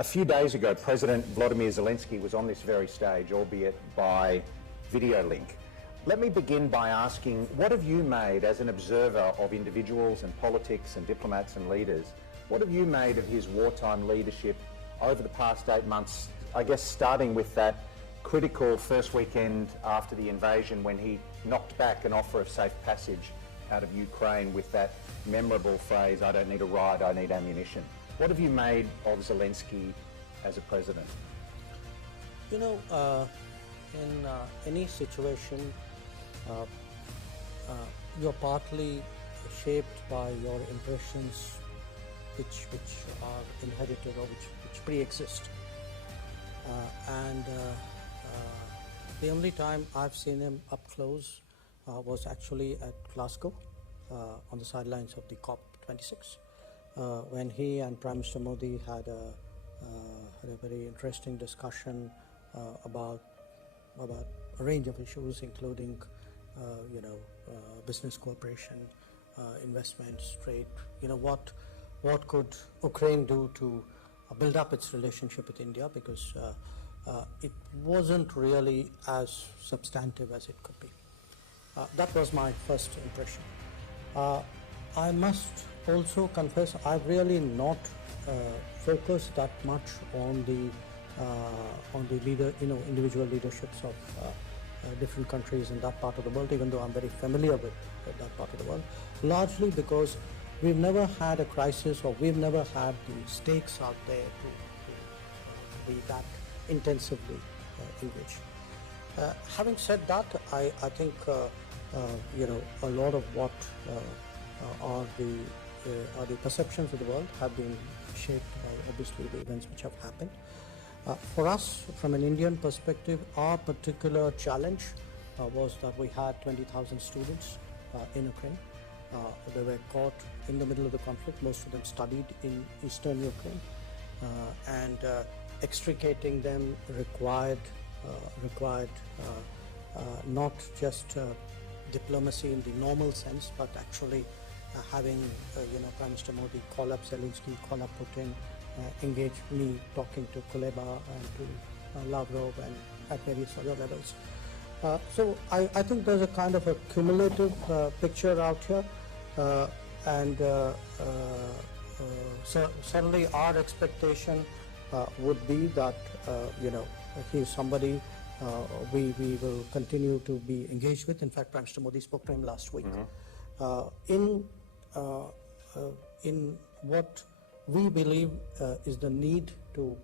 A few days ago, President Volodymyr Zelensky was on this very stage, albeit by video link. Let me begin by asking, what have you made as an observer of individuals and politics and diplomats and leaders? What have you made of his wartime leadership over the past 8 months, I guess starting with that critical first weekend after the invasion when he knocked back an offer of safe passage out of Ukraine with that memorable phrase, "I don't need a ride, I need ammunition." What have you made of Zelensky as a president? You know, in any situation, you're partly shaped by your impressions which are inherited or which pre-exist. The only time I've seen him up close was actually at Glasgow on the sidelines of the COP26 when he and Prime Minister Modi had a very interesting discussion about a range of issues, including business cooperation, investments, trade. What could Ukraine do to build up its relationship with India, because it wasn't really as substantive as it could be. That was my first impression. I must also confess I've really not focused that much on the individual leaderships of different countries in that part of the world, even though I'm very familiar with that part of the world, largely because we've never had a crisis, or we've never had the stakes out there to be that intensively engaged. Having said that, I think a lot of what are the perceptions of the world have been shaped by obviously the events which have happened. For us, from an Indian perspective, our particular challenge was that we had 20,000 students in Ukraine. They were caught in the middle of the conflict. Most of them studied in eastern Ukraine, and extricating them required not just diplomacy in the normal sense, but actually having Prime Minister Modi call up Zelensky, call up Putin, engage me talking to Kuleba and to Lavrov and at various other levels. So I think there's a kind of a cumulative picture out here, and certainly our expectation would be that he's somebody we will continue to be engaged with. In fact, Prime Minister Modi spoke to him last week. In what we believe is the need to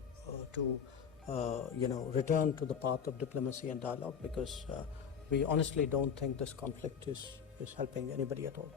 return to the path of diplomacy and dialogue, because we honestly don't think this conflict is helping anybody at all.